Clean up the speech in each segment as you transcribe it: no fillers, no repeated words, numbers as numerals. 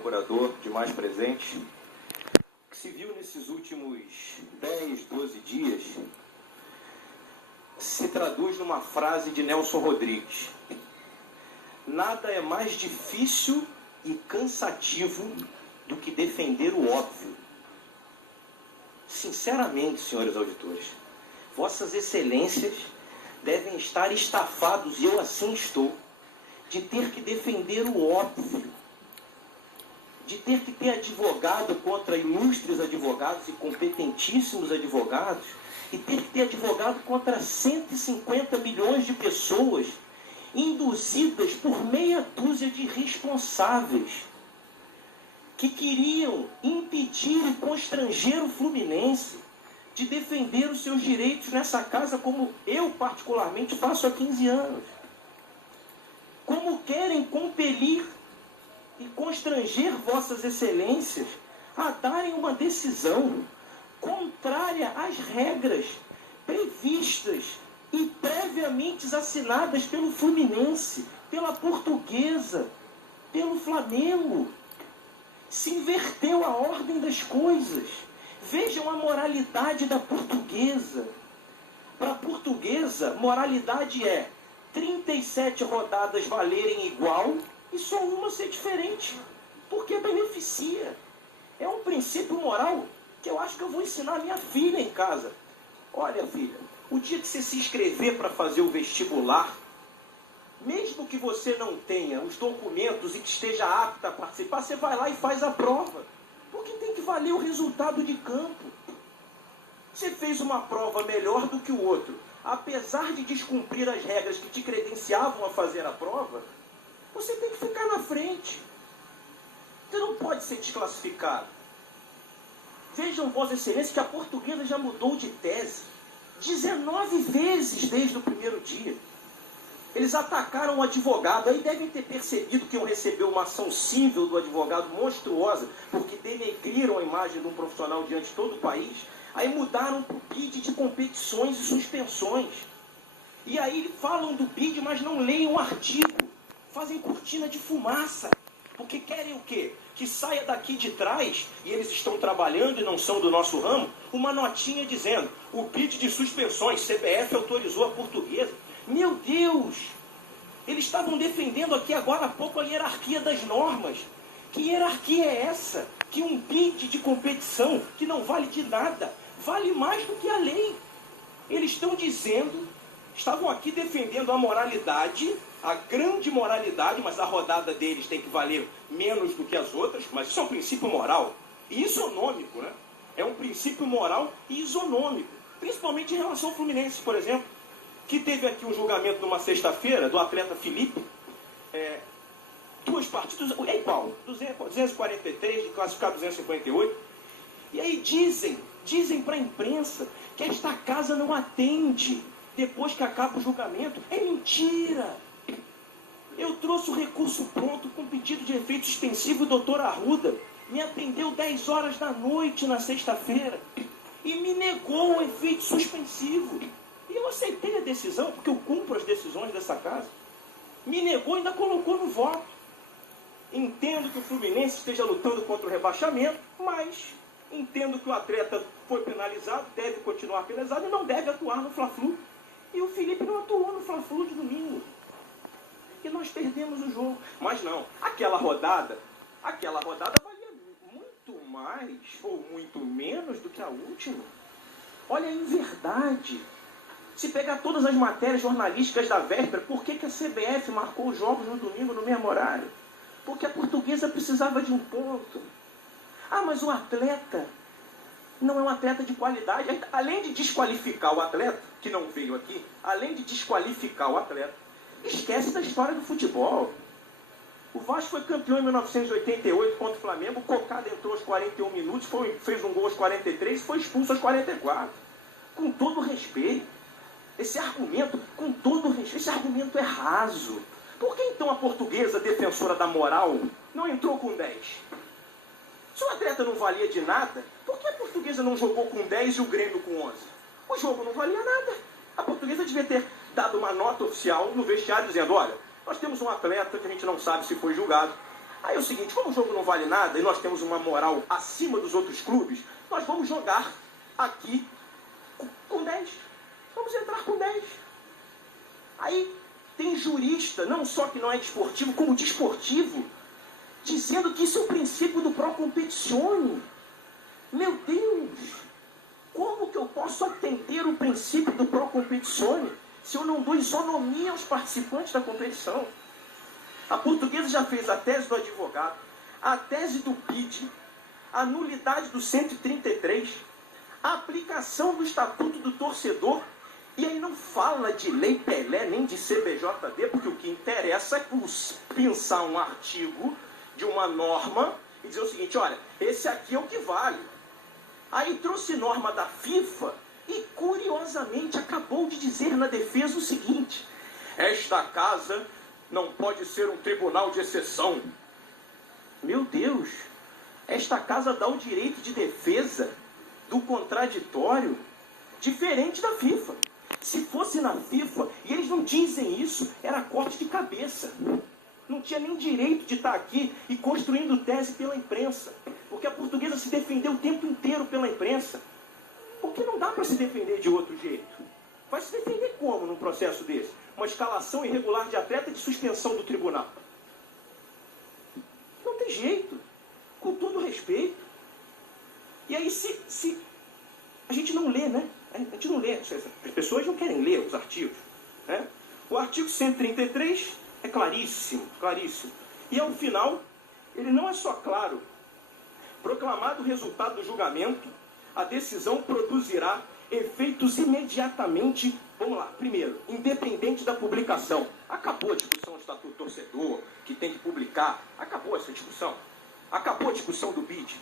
procurador, demais presentes, o que se viu nesses últimos 10, 12 dias se traduz numa frase de Nelson Rodrigues: nada é mais difícil e cansativo do que defender o óbvio. Sinceramente, senhores auditores, vossas excelências devem estar estafados, e eu assim estou, de ter que defender o óbvio, de ter que ter advogado contra ilustres advogados e competentíssimos advogados, e ter que ter advogado contra 150 milhões de pessoas induzidas por meia dúzia de irresponsáveis que queriam impedir e constranger o Fluminense de defender os seus direitos nessa casa, como eu particularmente faço há 15 anos. Como querem compelir e constranger vossas excelências a darem uma decisão contrária às regras previstas e previamente assinadas pelo Fluminense, pela Portuguesa, pelo Flamengo. Se inverteu a ordem das coisas. Vejam a moralidade da Portuguesa. Para a Portuguesa, moralidade é 37 rodadas valerem igual e só uma ser diferente, porque beneficia. É um princípio moral que eu acho que eu vou ensinar a minha filha em casa. Olha, filha, o dia que você se inscrever para fazer o vestibular, mesmo que você não tenha os documentos e que esteja apta a participar, você vai lá e faz a prova. Porque tem que valer o resultado de campo. Você fez uma prova melhor do que o outro, apesar de descumprir as regras que te credenciavam a fazer a prova, você tem que ficar na frente. Você não pode ser desclassificado. Vejam, Vossa Excelência, que a Portuguesa já mudou de tese 19 vezes desde o primeiro dia. Eles atacaram o advogado, aí devem ter percebido que iam receber uma ação civil do advogado monstruosa, porque denegriram a imagem de um profissional diante de todo o país. Aí mudaram para o BID de competições e suspensões. E aí falam do BID, mas não leem o artigo. Fazem cortina de fumaça. Porque querem o quê? Que saia daqui de trás, e eles estão trabalhando e não são do nosso ramo, uma notinha dizendo: o BID de suspensões, CBF autorizou a Portuguesa. Meu Deus! Eles estavam defendendo aqui agora há pouco a hierarquia das normas. Que hierarquia é essa? Que um BID de competição, que não vale de nada, vale mais do que a lei. Eles estão dizendo, estavam aqui defendendo a moralidade, a grande moralidade, mas a rodada deles tem que valer menos do que as outras, mas isso é um princípio moral e isonômico, né? É um princípio moral e isonômico, principalmente em relação ao Fluminense, por exemplo, que teve aqui um julgamento numa sexta-feira do atleta Felipe, duas partidas, é igual, 243, de classificar 258, e aí dizem para a imprensa que esta casa não atende depois que acaba o julgamento. É mentira! Eu trouxe o recurso pronto com pedido de efeito suspensivo, o doutor Arruda me atendeu 10 horas da noite na sexta-feira e me negou o efeito suspensivo. E eu aceitei a decisão, porque eu cumpro as decisões dessa casa. Me negou e ainda colocou no voto. Entendo que o Fluminense esteja lutando contra o rebaixamento, mas entendo que o atleta foi penalizado, deve continuar penalizado e não deve atuar no Fla-Flu. E o Felipe não atuou no Fla-Flu de domingo. E nós perdemos o jogo. Mas não, aquela rodada valia muito mais ou muito menos do que a última. Olha a inverdade. Se pegar todas as matérias jornalísticas da véspera, por que a CBF marcou os jogos no domingo no mesmo horário? Porque a Portuguesa precisava de um ponto. Ah, mas o atleta não é um atleta de qualidade. Além de desqualificar o atleta, que não veio aqui, além de desqualificar o atleta, esquece da história do futebol. O Vasco foi campeão em 1988 contra o Flamengo, o Cocada entrou aos 41 minutos, fez um gol aos 43 e foi expulso aos 44. Com todo respeito. Esse argumento é raso. Por que então a Portuguesa, defensora da moral, não entrou com 10? Se o atleta não valia de nada, por que a Portuguesa não jogou com 10 e o Grêmio com 11? O jogo não valia nada. A Portuguesa devia ter dado uma nota oficial no vestiário dizendo: olha, nós temos um atleta que a gente não sabe se foi julgado, Aí é o seguinte, como o jogo não vale nada e nós temos uma moral acima dos outros clubes, nós vamos jogar aqui com 10. Vamos entrar com 10. Aí tem jurista, não só que não é desportivo, como desportivo, dizendo que isso é o princípio do pro competizione. Meu Deus! Como que eu posso atender o princípio do pro competizione se eu não dou isonomia aos participantes da competição? A Portuguesa já fez a tese do advogado, a tese do BID, a nulidade do 133, a aplicação do Estatuto do Torcedor, e aí não fala de Lei Pelé nem de CBJD, porque o que interessa é pensar um artigo de uma norma e dizer o seguinte, olha, esse aqui é o que vale. Aí trouxe norma da FIFA e, curiosamente, acabou de dizer na defesa o seguinte, esta casa não pode ser um tribunal de exceção. Meu Deus, esta casa dá o direito de defesa do contraditório diferente da FIFA. Se fosse na FIFA, e eles não dizem isso, era corte de cabeça. Não tinha nem direito de estar aqui e construindo tese pela imprensa. Porque a Portuguesa se defendeu o tempo inteiro pela imprensa. Porque não dá para se defender de outro jeito. Vai se defender como num processo desse? Uma escalação irregular de atleta de suspensão do tribunal. Não tem jeito. Com todo respeito. E aí se a gente não lê, né? A gente não lê. As pessoas não querem ler os artigos. Né? O artigo 133 é claríssimo, claríssimo. E ao final, ele não é só claro. Proclamado o resultado do julgamento, a decisão produzirá efeitos imediatamente. Vamos lá, primeiro, independente da publicação. Acabou a discussão do Estatuto do Torcedor, que tem que publicar. Acabou essa discussão. Acabou a discussão do BID.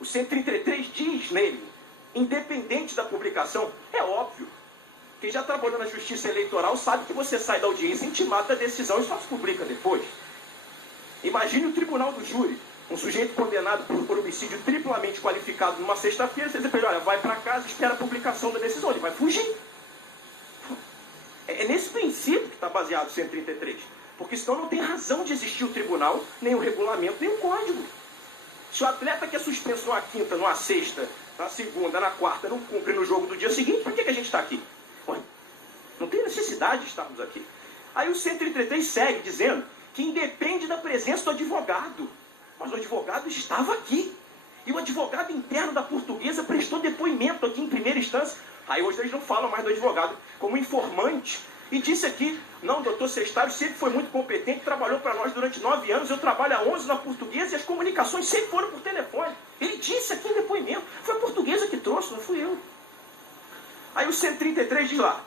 O 133 diz nele, independente da publicação, é óbvio. Quem já trabalhou na justiça eleitoral sabe que você sai da audiência intimado da decisão e só se publica depois. Imagine o tribunal do júri, um sujeito condenado por homicídio triplamente qualificado numa sexta-feira, você diz para ele, olha, vai para casa, espera a publicação da decisão, ele vai fugir. É nesse princípio que está baseado o 133. Porque senão não tem razão de existir o tribunal, nem o regulamento, nem o código. Se o atleta que é suspenso numa quinta, numa sexta, na segunda, na quarta, não cumpre no jogo do dia seguinte, por que a gente está aqui? Ué, não tem necessidade de estarmos aqui. Aí o 133 segue dizendo que independe da presença do advogado. Mas o advogado estava aqui. E o advogado interno da Portuguesa prestou depoimento aqui em primeira instância. Aí hoje eles não falam mais do advogado como informante. E disse aqui, não, doutor Sestário sempre foi muito competente, trabalhou para nós durante 9 anos, eu trabalho há 11 na Portuguesa e as comunicações sempre foram por telefone. Ele disse aqui em depoimento, foi a Portuguesa que trouxe, não fui eu. Aí o 133 diz lá,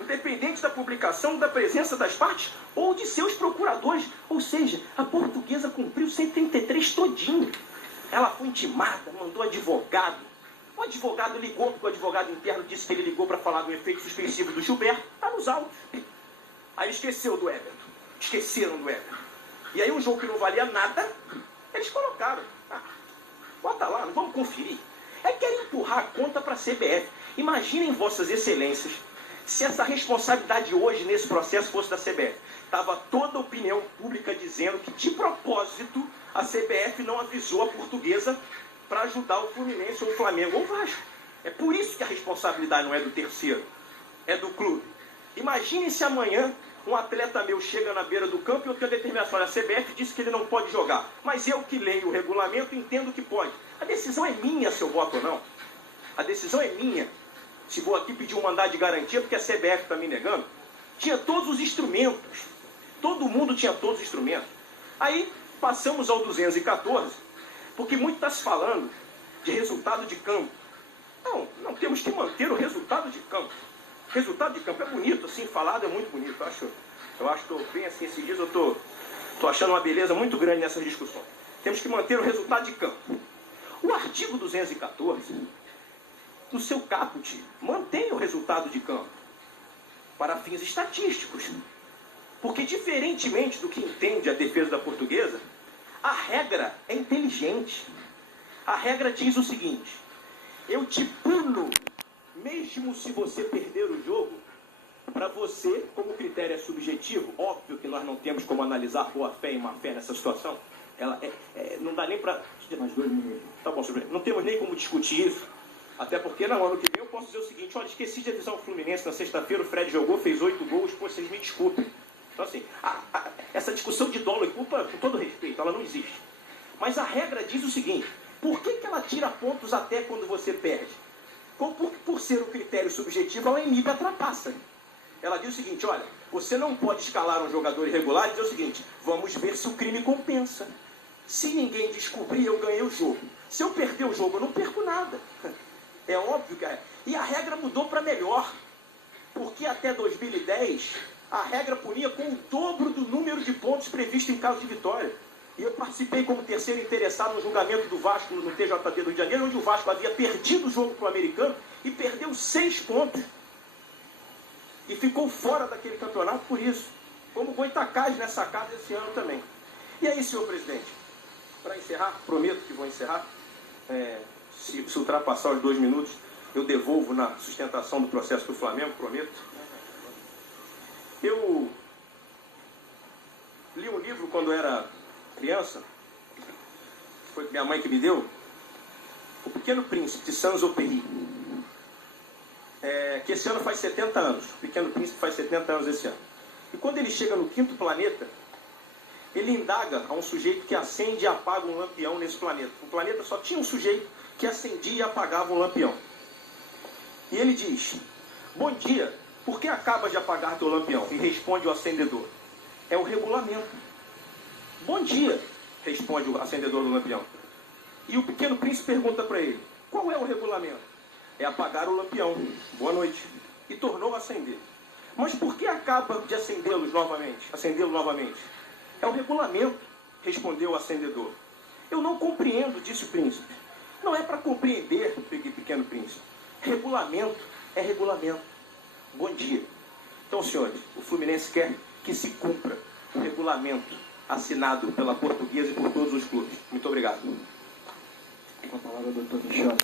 independente da publicação, da presença das partes ou de seus procuradores. Ou seja, a Portuguesa cumpriu o 133 todinho. Ela foi intimada, mandou advogado. O advogado ligou, porque o advogado interno disse que ele ligou para falar do efeito suspensivo do Gilberto. Está nos autos. Aí esqueceu do Everton. Esqueceram do Everton. E aí um jogo que não valia nada, eles colocaram. Bota lá, não vamos conferir. Querem empurrar a conta para a CBF. Imaginem, vossas excelências, se essa responsabilidade hoje nesse processo fosse da CBF. Estava toda a opinião pública dizendo que, de propósito, a CBF não avisou a Portuguesa para ajudar o Fluminense ou o Flamengo ou o Vasco. É por isso que a responsabilidade não é do terceiro, é do clube. Imaginem se amanhã um atleta meu chega na beira do campo e eu tenho a determinação, a CBF disse que ele não pode jogar, mas eu que leio o regulamento entendo que pode. A decisão é minha se eu voto ou não. A decisão é minha. Se vou aqui pedir um mandado de garantia porque a CBF está me negando, tinha todos os instrumentos. Todo mundo tinha todos os instrumentos. Aí passamos ao 214, porque muito está se falando de resultado de campo. Não temos que manter o resultado de campo. Resultado de campo é bonito, assim, falado é muito bonito. Eu acho que estou bem assim, esses dias eu estou achando uma beleza muito grande nessas discussões. Temos que manter o resultado de campo. O artigo 214, no seu caput, mantém o resultado de campo para fins estatísticos. Porque, diferentemente do que entende a defesa da Portuguesa, a regra é inteligente. A regra diz o seguinte: eu te puno, mesmo se você perder o jogo, Para você, como o critério é subjetivo, óbvio que nós não temos como analisar boa-fé e má-fé nessa situação. Ela não dá nem para... Mais 2 minutos. Tá bom, senhor. Não temos nem como discutir isso. Até porque, no ano que vem, eu posso dizer o seguinte: olha, esqueci de avisar o Fluminense na sexta-feira, o Fred jogou, fez 8 gols, pô, vocês me desculpem. Então, assim, essa discussão de dolo e culpa, com todo respeito, ela não existe. Mas a regra diz o seguinte: por que ela tira pontos até quando você perde? Por ser o critério subjetivo, ela inibe a trapaça. Ela diz o seguinte: olha, você não pode escalar um jogador irregular e dizer o seguinte: vamos ver se o crime compensa. Se ninguém descobrir, eu ganhei o jogo. Se eu perder o jogo, eu não perco nada. É óbvio que é. E a regra mudou para melhor. Porque até 2010, a regra punia com o dobro do número de pontos previsto em caso de vitória. E eu participei como terceiro interessado no julgamento do Vasco no TJD do Rio de Janeiro, onde o Vasco havia perdido o jogo para o americano e perdeu 6 pontos. E ficou fora daquele campeonato por isso. Como Goitacás nessa casa esse ano também. E aí, senhor presidente, para encerrar, prometo que vou encerrar, se ultrapassar os 2 minutos, eu devolvo na sustentação do processo do Flamengo, prometo. Eu li um livro quando era criança, foi minha mãe que me deu, O Pequeno Príncipe, de Saint-Exupéry, que esse ano faz 70 anos. O Pequeno Príncipe faz 70 anos esse ano. E quando ele chega no 5º planeta, ele indaga a um sujeito que acende e apaga um lampião nesse planeta. O planeta só tinha um sujeito que acendia e apagava um lampião. E ele diz: bom dia, por que acaba de apagar teu lampião? E responde o acendedor: é o regulamento. Bom dia, responde o acendedor do lampião. E o Pequeno Príncipe pergunta para ele: qual é o regulamento? É apagar o lampião. Boa noite. E tornou a acender. Mas por que acaba de acendê-lo novamente? É o regulamento, respondeu o acendedor. Eu não compreendo, disse o príncipe. Não é para compreender, Pequeno Príncipe. Regulamento é regulamento. Bom dia. Então, senhores, o Fluminense quer que se cumpra o regulamento assinado pela Portuguesa e por todos os clubes. Muito obrigado. Com a palavra, doutor Michel.